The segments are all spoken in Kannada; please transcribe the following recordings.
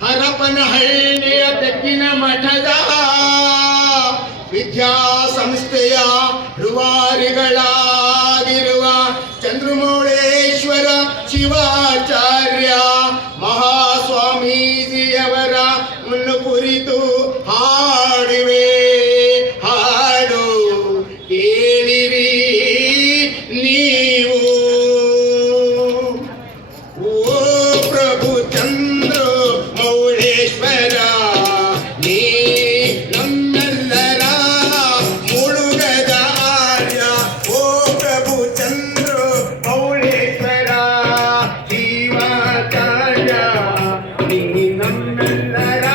ಹರಪನಹಳ್ಳಿಯ ಬೆಕ್ಕಿನ ಮಠದ ವಿದ್ಯಾಸಂಸ್ಥೆಯ ರೂವಾರಿಗಳಾಗಿರುವ ಚಂದ್ರಮೌಳೇಶ್ವರ ಶಿವಾಚಾರ್ಯ ಮಹಾಸ್ವಾಮೀಜಿಯವರ ಮುನ್ನು ಕುರಿತು ಹಾಡುವೆ. ಹಾಡು ಕೇಳಿರಿ ನೀವು. ಓ ಪ್ರಭು ಚಂದ್ರ ಮೌಳೇಶ್ವರ, ನೀ ನಮ್ಮೆಲ್ಲರ ಮುಳುಗದ ಆರ್ಯ. ಓ ಪ್ರಭು ಚಂದ್ರ ಮೌಳೇಶ್ವರ ಶಿವಾಚಾರ್ಯ, ನೀ ನಮ್ಮೆಲ್ಲರ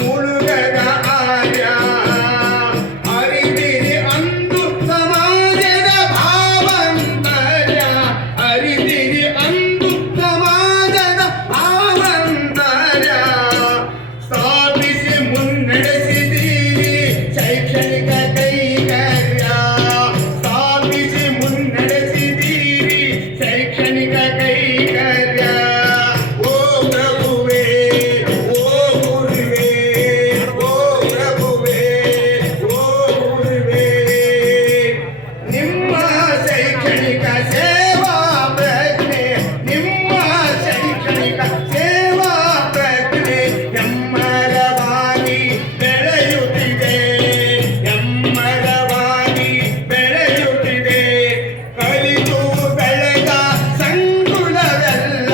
ಮುಳುಗದ ಆರ್ಯ. ಅರಿತಿರಿ ಅಂದು ಸಮಾಜದ ಭಾವಂತರ್ಯ, ಅರಿತಿರಿ ಅಂದು ಸಮಾಜದ ಭಾವಂತರ್ಯ. ಸ್ಥಾಪಿಸಿ ಮುನ್ನಡೆಸಿದ್ದೀರಿ ಶೈಕ್ಷಣಿಕ ಕೈಂಕರ್ಯ, ಸ್ಥಾಪಿಸಿ ಮುನ್ನಡೆಸಿದ್ದೀರಿ ಶೈಕ್ಷಣಿಕ ಕೈಂಕರ್ಯ. ಓ ಪ್ರಭುವೇ, ಓ ಗುರುವೇ, ಓ ಪ್ರಭುವೇ, ಓ ಗುರುವೇ, ನಿಮ್ಮ ಶೈಕ್ಷಣಿಕ ಸೇವಾ ಪ್ರಜ್ಞೆ, ನಿಮ್ಮ ಶೈಕ್ಷಣಿಕ ಸೇವಾ ಪ್ರಜ್ಞೆ ಎಮ್ಮರವಾಗಿ ಬೆಳೆಯುತ್ತಿದೆ, ಎಮ್ಮರವಾಗಿ ಬೆಳೆಯುತ್ತಿದೆ. ಕಲಿತು ಬೆಳೆದ ಸಂಕುಲವೆಲ್ಲ,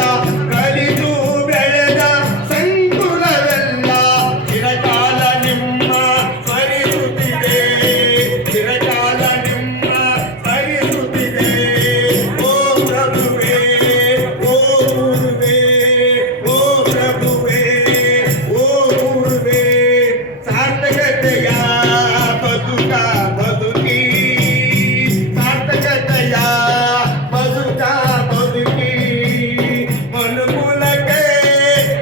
ಕಲಿತು ಬೆಳೆದ ಸಂಕುಲವೆಲ್ಲ ಚಿರಕಾಲ ನಿಮ್ಮ ಸ್ಮರಿಸುತ್ತಿದೆ, ಚಿರಕಾಲ ನಿಮ್ಮ ಸ್ಮರಿಸುತ್ತಿದೆ. ಓ ಪ್ರಭುವೇ, ಓ ಗುರುವೇ, ಓ ಪ್ರಭುವೇ, ಓ ಗುರುವೇ, ಸಾರ್ಥಕತೆಯ ಬದುಕ ಬದುಕಿ, ಸಾರ್ಥಕತೆಯ ಬದುಕ ಬದುಕಿ. ಮನುಕುಲಕ್ಕೆ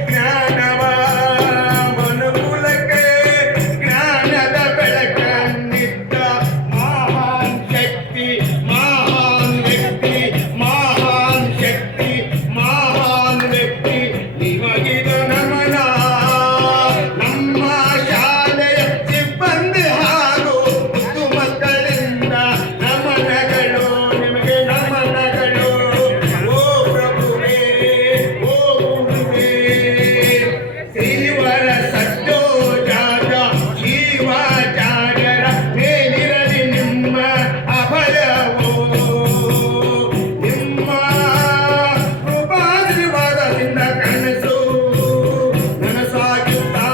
ಜ್ಞಾನವ, ಮನುಕುಲಕ್ಕೆ ಜ್ಞಾನದ ಬೆಳಕನ್ನಿದ್ದ ಮಹಾನ್ ಶಕ್ತಿ, ಮಹಾನ್ ವ್ಯಕ್ತಿ, ಮಹಾನ್ ಶಕ್ತಿ, ಮಹಾನ್ ವ್ಯಕ್ತಿ. ನಿಮಗಿದು ನಮನ. ನಮ್ಮ ಶಾಲೆಯ ಸಿಬ್ಬಂದಿ ಹಾಗೂ ಮುದ್ದು ಮಕ್ಕಳಿಂದ ನಮನಗಳು, ನಿಮಗೆ ನಮನಗಳು. ಓ ಪ್ರಭುವೇ, ಓ ಗುರುವೇ, ಶ್ರೀವರ ಸಜ್ಜೋಜಾತ ಶಿವಾಚಾರ್ಯರ ಮೇಲಿರಲಿ ನಿಮ್ಮ ಅಭಯವು. ನಿಮ್ಮ ಕೃಪಾಶೀರ್ವಾದದಿಂದ ಕನಸು ನನಸಾಗುತ್ತಾ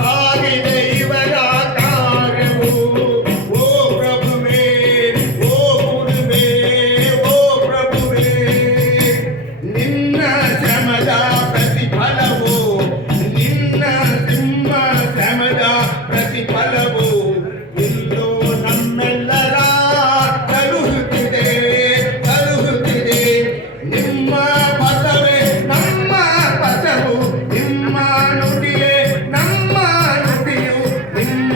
ಸಾಗಿದೆ ಇವರ ಕಾರ್ಯವು. ಓ ಪ್ರಭುವೇ, ಓ ಗುರುವೇ, ಓ ಪ್ರಭುವೇ, ನಿನ್ನ ಶ್ರಮದ ಪ್ರತಿಫಲವು, ನಿನ್ನ ಸಿಂಹ ಶ್ರಮದ ಪ್ರತಿಫಲವು ಇಂದು ನಮ್ಮೆಲ್ಲರ ತಲುಹುತ್ತಿದೆ, ತಲುಹುತ್ತಿದೆ. ನಿಮ್ಮ ಪಥವೇ ನಮ್ಮ ಪಥವು, ನಿಮ್ಮ ನುಡಿಯೇ ನಮ್ಮ ನುಡಿಯು, ನಿಮ್ಮ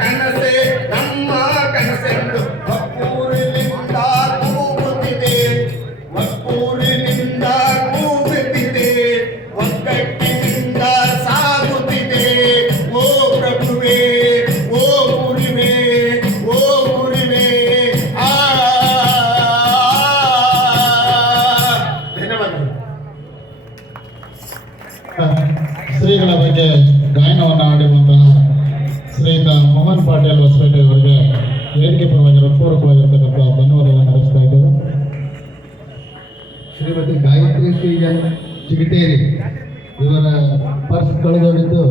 ಕನಸೇ ನಮ್ಮ ಕನಸೆಂದು ಒಕ್ಕೂರಿನಿಂದ ಕೂಗುತ್ತಿದೆ, ಒಕ್ಕೂರಿನಿಂದ ಕೂಗುತ್ತಿದೆ, ಒಗ್ಗಟ್ಟಿನಿಂದ ಸಾಗುತ್ತಿದೆ. ಓ ಪ್ರಭುವೇ, ಓ ಗುರುವೇ, ಓ ಗುರುವೇ. ಧನ್ಯವಾದಗಳು. ಶ್ರೀಗಳ ಬಗ್ಗೆ ಗಾಯನವನ್ನು ಆಡಿರುವಂತಹ ಶ್ರೀಯುತ ಮೋಹನ್ ಪಾಟೀಲ್ ಹೊಸಪೇಟೆ ಅವರಿಗೆ ವೇದಿಕೆ ಪರವಾಗಿ ಹೃತ್ಪೂರ್ವಕವಾಗಿರ್ತಕ್ಕಂಥ ಧನ್ಯವಾದಗಳನ್ನು ಅರ್ಪಿಸ್ತಾ ಇದ್ದೇವೆ. ಶ್ರೀಮತಿ ಗಾಯತ್ರಿ ಶ್ರೀಜನ್ ಚಿಗಟೇರಿ ಇವರ ಪರ್ಸ್ ಕಳೆದೋಗಿದ್ದು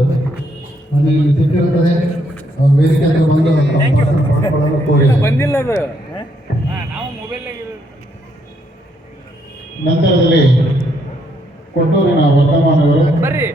ಅದು ಇಲ್ಲಿ ಸಿಕ್ಕಿರುತ್ತದೆ. ಅವ್ರ ವೇದಿಕೆ ಹತ್ರ ಬಂದು ಪರ್ಸ್ ಪಡ್ಕೊಳ್ಳಲು ಕೋರಿ ಬಂದಿಲ್ಲ ಅದು ನಾವು ಮೊಬೈಲ್ ನಂತರದಲ್ಲಿ ಕೊಟ್ಟೂರಿನ ವರ್ಧಮಾನ್ ಅವರು ಬರ್ರಿ